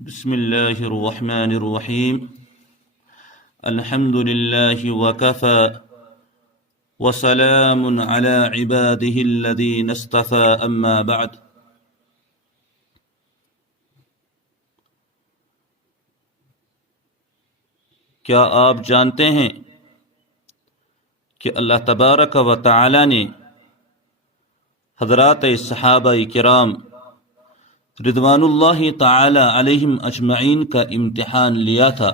بسم الله الرحمن الرحيم. الحمد لله وكفى وسلام على عباده الذين اصطفى أما بعد. کیا آپ جانتے ہیں کہ اللہ تبارک و تعالی نے حضرات صحابہ کرام رضوان اللہ تعالی علیہم اجمعین کا امتحان لیا تھا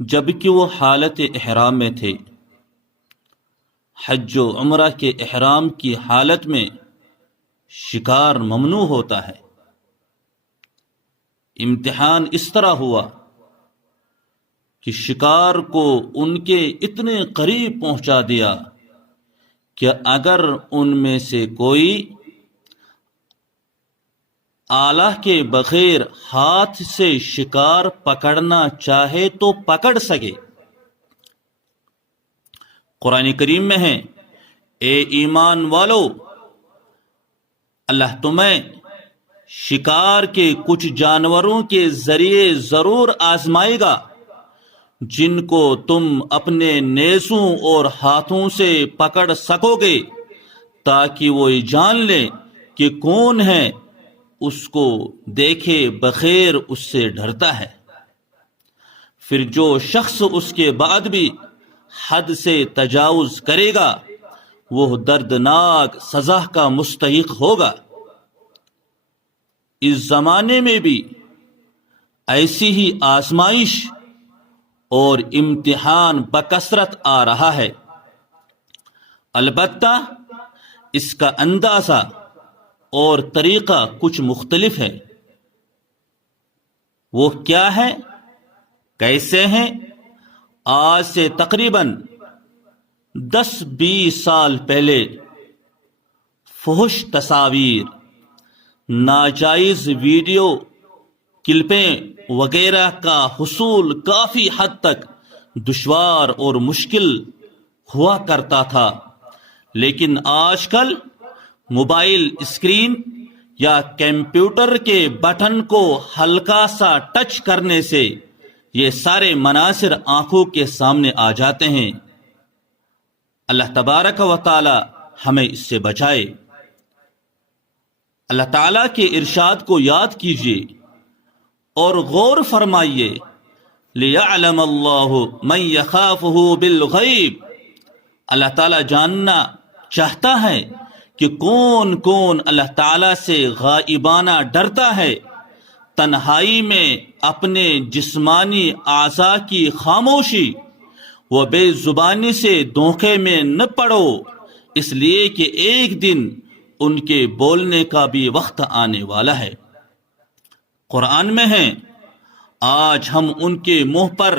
جبکہ وہ حالت احرام میں تھے. حج و عمرہ کے احرام کی حالت میں شکار ممنوع ہوتا ہے. امتحان اس طرح ہوا کہ شکار کو ان کے اتنے قریب پہنچا دیا کہ اگر ان میں سے کوئی آلہ کے بغیر ہاتھ سے شکار پکڑنا چاہے تو پکڑ سکے. قرآن کریم میں ہے، اے ایمان والو، اللہ تمہیں شکار کے کچھ جانوروں کے ذریعے ضرور آزمائے گا جن کو تم اپنے نیزوں اور ہاتھوں سے پکڑ سکو گے تاکہ وہ جان لیں کہ کون ہے اس کو دیکھے بغیر اس سے ڈرتا ہے. پھر جو شخص اس کے بعد بھی حد سے تجاوز کرے گا وہ دردناک سزا کا مستحق ہوگا. اس زمانے میں بھی ایسی ہی آزمائش اور امتحان بکثرت آ رہا ہے. البتہ اس کا اندازہ اور طریقہ کچھ مختلف ہے. وہ کیا ہے، کیسے ہیں؟ آج سے تقریباً 10-20 سال پہلے فحش تصاویر، ناجائز ویڈیو کلپیں وغیرہ کا حصول کافی حد تک دشوار اور مشکل ہوا کرتا تھا، لیکن آج کل موبائل اسکرین یا کمپیوٹر کے بٹن کو ہلکا سا ٹچ کرنے سے یہ سارے مناظر آنکھوں کے سامنے آ جاتے ہیں. اللہ تبارک و تعالی ہمیں اس سے بچائے. اللہ تعالی کے ارشاد کو یاد کیجیے اور غور فرمائیے. لِيَعْلَمَ اللَّهُ مَن يَخَافُهُ بِالْغَيْبِ. اللہ تعالی جاننا چاہتا ہے کہ کون کون اللہ تعالیٰ سے غائبانہ ڈرتا ہے. تنہائی میں اپنے جسمانی اعضاء کی خاموشی و بے زبانی سے دھوکے میں نہ پڑو، اس لیے کہ ایک دن ان کے بولنے کا بھی وقت آنے والا ہے. قرآن میں ہے، آج ہم ان کے منہ پر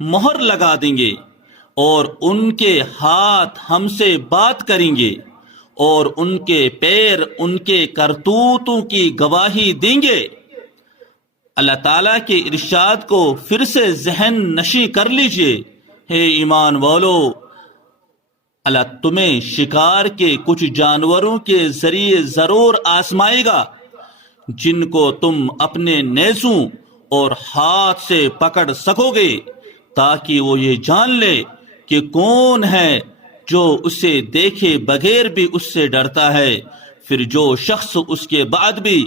مہر لگا دیں گے اور ان کے ہاتھ ہم سے بات کریں گے اور ان کے پیر ان کے کرتوتوں کی گواہی دیں گے. اللہ تعالیٰ کے ارشاد کو پھر سے ذہن نشی کر لیجئے. ہے ایمان والو، اللہ تمہیں شکار کے کچھ جانوروں کے ذریعے ضرور آزمائے گا جن کو تم اپنے نیزوں اور ہاتھ سے پکڑ سکو گے تاکہ وہ یہ جان لے کہ کون ہے جو اسے دیکھے بغیر بھی اس سے ڈرتا ہے. پھر جو شخص اس کے بعد بھی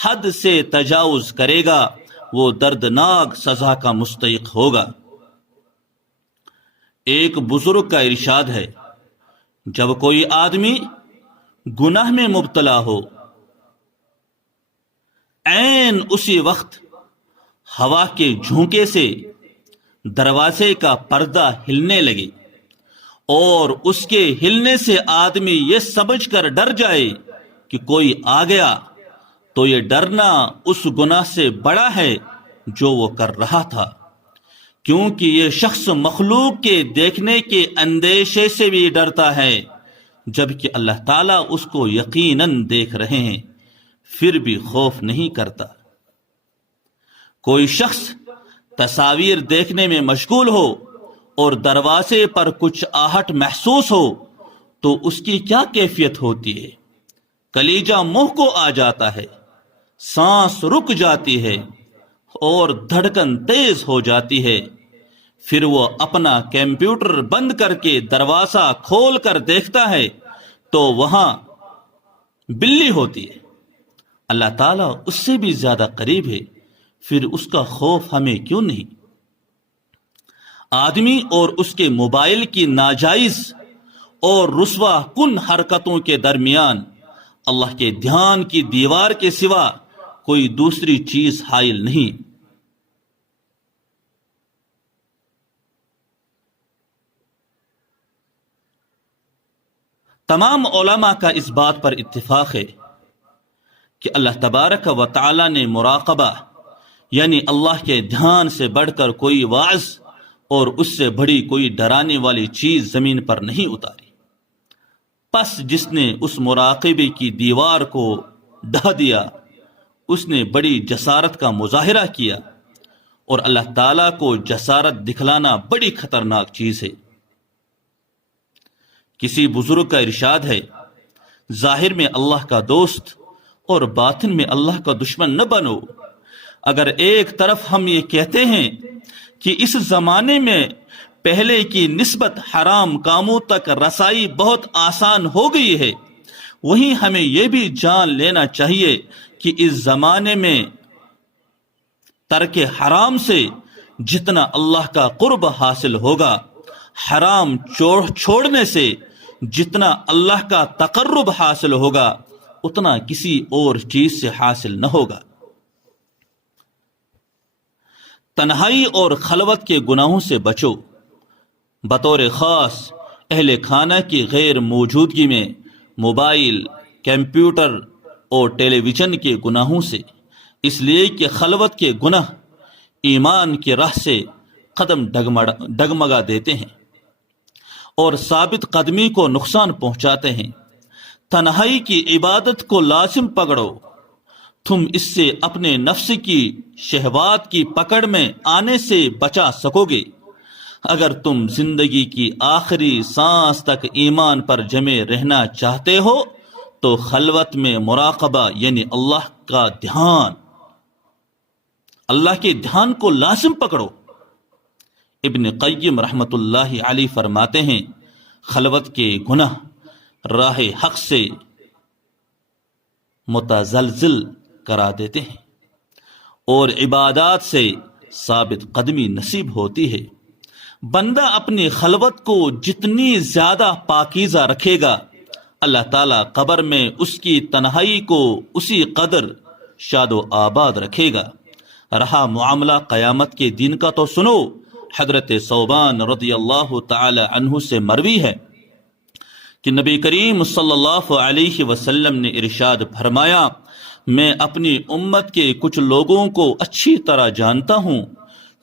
حد سے تجاوز کرے گا وہ دردناک سزا کا مستحق ہوگا. ایک بزرگ کا ارشاد ہے، جب کوئی آدمی گناہ میں مبتلا ہو، عین اسی وقت ہوا کے جھونکے سے دروازے کا پردہ ہلنے لگے اور اس کے ہلنے سے آدمی یہ سمجھ کر ڈر جائے کہ کوئی آ گیا، تو یہ ڈرنا اس گناہ سے بڑا ہے جو وہ کر رہا تھا، کیونکہ یہ شخص مخلوق کے دیکھنے کے اندیشے سے بھی ڈرتا ہے جبکہ اللہ تعالیٰ اس کو یقیناً دیکھ رہے ہیں، پھر بھی خوف نہیں کرتا. کوئی شخص تصاویر دیکھنے میں مشغول ہو اور دروازے پر کچھ آہٹ محسوس ہو تو اس کی کیا کیفیت ہوتی ہے؟ کلیجہ منہ کو آ جاتا ہے. سانس رک جاتی ہے اور دھڑکن تیز ہو جاتی ہے، پھر وہ اپنا کمپیوٹر بند کر کے دروازہ کھول کر دیکھتا ہے تو وہاں بلی ہوتی ہے۔ اللہ تعالیٰ اس سے بھی زیادہ قریب ہے، پھر اس کا خوف ہمیں کیوں نہیں؟ آدمی اور اس کے موبائل کی ناجائز اور رسوا کن حرکتوں کے درمیان اللہ کے دھیان کی دیوار کے سوا کوئی دوسری چیز حائل نہیں۔ تمام علماء کا اس بات پر اتفاق ہے کہ اللہ تبارک و تعالی نے مراقبہ یعنی اللہ کے دھیان سے بڑھ کر کوئی واعظ اور اس سے بڑی کوئی ڈرانے والی چیز زمین پر نہیں اتاری۔ پس جس نے اس مراقبے کی دیوار کو ڈھا دیا اس نے بڑی جسارت کا مظاہرہ کیا، اور اللہ تعالیٰ کو جسارت دکھلانا بڑی خطرناک چیز ہے۔ کسی بزرگ کا ارشاد ہے، ظاہر میں اللہ کا دوست اور باطن میں اللہ کا دشمن نہ بنو۔ اگر ایک طرف ہم یہ کہتے ہیں کہ اس زمانے میں پہلے کی نسبت حرام کاموں تک رسائی بہت آسان ہو گئی ہے، وہیں ہمیں یہ بھی جان لینا چاہیے کہ اس زمانے میں ترک حرام سے جتنا اللہ کا قرب حاصل ہوگا، حرام چھوڑنے سے جتنا اللہ کا تقرب حاصل ہوگا اتنا کسی اور چیز سے حاصل نہ ہوگا۔ تنہائی اور خلوت کے گناہوں سے بچو، بطور خاص اہل خانہ کی غیر موجودگی میں موبائل، کمپیوٹر اور ٹیلی ویژن کے گناہوں سے، اس لیے کہ خلوت کے گناہ ایمان کی راہ سے قدم ڈگمگا دیتے ہیں اور ثابت قدمی کو نقصان پہنچاتے ہیں۔ تنہائی کی عبادت کو لازم پکڑو، تم اس سے اپنے نفس کی شہوات کی پکڑ میں آنے سے بچا سکو گے۔ اگر تم زندگی کی آخری سانس تک ایمان پر جمے رہنا چاہتے ہو تو خلوت میں مراقبہ یعنی اللہ کا دھیان، اللہ کے دھیان کو لازم پکڑو۔ ابن قیم رحمت اللہ علیہ فرماتے ہیں، خلوت کے گناہ راہ حق سے متزلزل کرا دیتے ہیں اور عبادات سے ثابت قدمی نصیب ہوتی ہے۔ بندہ اپنی خلوت کو جتنی زیادہ پاکیزہ رکھے گا، اللہ تعالیٰ قبر میں اس کی تنہائی کو اسی قدر شاد و آباد رکھے گا۔ رہا معاملہ قیامت کے دن کا تو سنو، حضرت ثوبان رضی اللہ تعالی عنہ سے مروی ہے کہ نبی کریم صلی اللہ علیہ وسلم نے ارشاد فرمایا، میں اپنی امت کے کچھ لوگوں کو اچھی طرح جانتا ہوں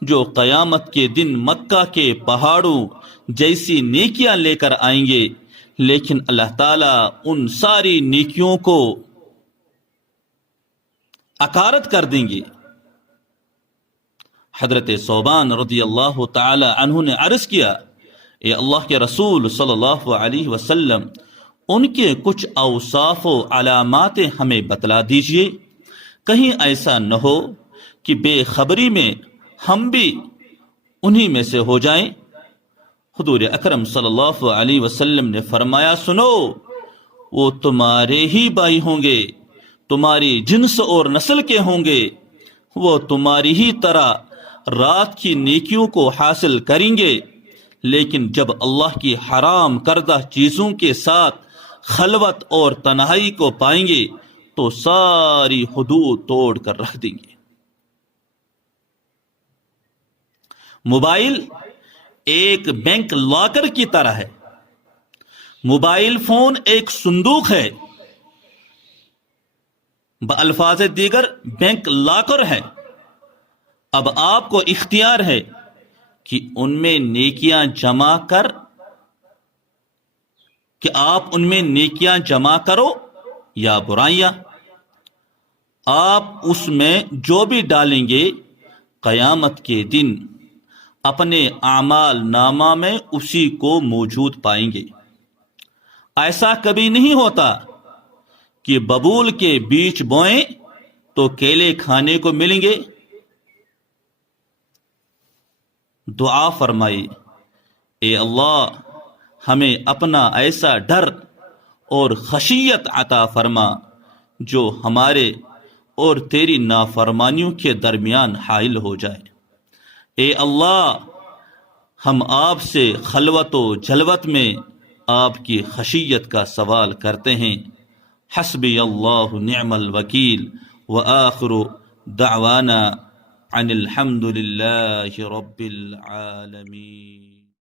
جو قیامت کے دن مکہ کے پہاڑوں جیسی نیکیاں لے کر آئیں گے، لیکن اللہ تعالیٰ ان ساری نیکیوں کو اکارت کر دیں گے۔ حضرت ثوبان رضی اللہ تعالی عنہ نے عرض کیا، اے اللہ کے رسول صلی اللہ علیہ وسلم، ان کے کچھ اوصاف و علامات ہمیں بتلا دیجئے، کہیں ایسا نہ ہو کہ بے خبری میں ہم بھی انہی میں سے ہو جائیں۔ حضور اکرم صلی اللہ علیہ وسلم نے فرمایا، سنو، وہ تمہارے ہی بھائی ہوں گے، تمہاری جنس اور نسل کے ہوں گے، وہ تمہاری ہی طرح رات کی نیکیوں کو حاصل کریں گے، لیکن جب اللہ کی حرام کردہ چیزوں کے ساتھ خلوت اور تنہائی کو پائیں گے تو ساری حدود توڑ کر رکھ دیں گے۔ موبائل ایک بینک لاکر کی طرح ہے، موبائل فون ایک صندوق ہے، بالفاظ دیگر بینک لاکر ہے۔ اب آپ کو اختیار ہے کہ ان میں نیکیاں جمع کر کہ آپ ان میں نیکیاں جمع کرو یا برائیاں۔ آپ اس میں جو بھی ڈالیں گے قیامت کے دن اپنے اعمال نامہ میں اسی کو موجود پائیں گے۔ ایسا کبھی نہیں ہوتا کہ ببول کے بیج بوئیں تو کیلے کھانے کو ملیں گے؟ دعا فرمائی، اے اللہ ہمیں اپنا ایسا ڈر اور خشیت عطا فرما جو ہمارے اور تیری نافرمانیوں کے درمیان حائل ہو جائے۔ اے اللہ ہم آپ سے خلوت و جلوت میں آپ کی خشیت کا سوال کرتے ہیں۔ حسبی اللہ نعم الوکیل وآخر دعوانا ان الحمد للہ رب العالمین۔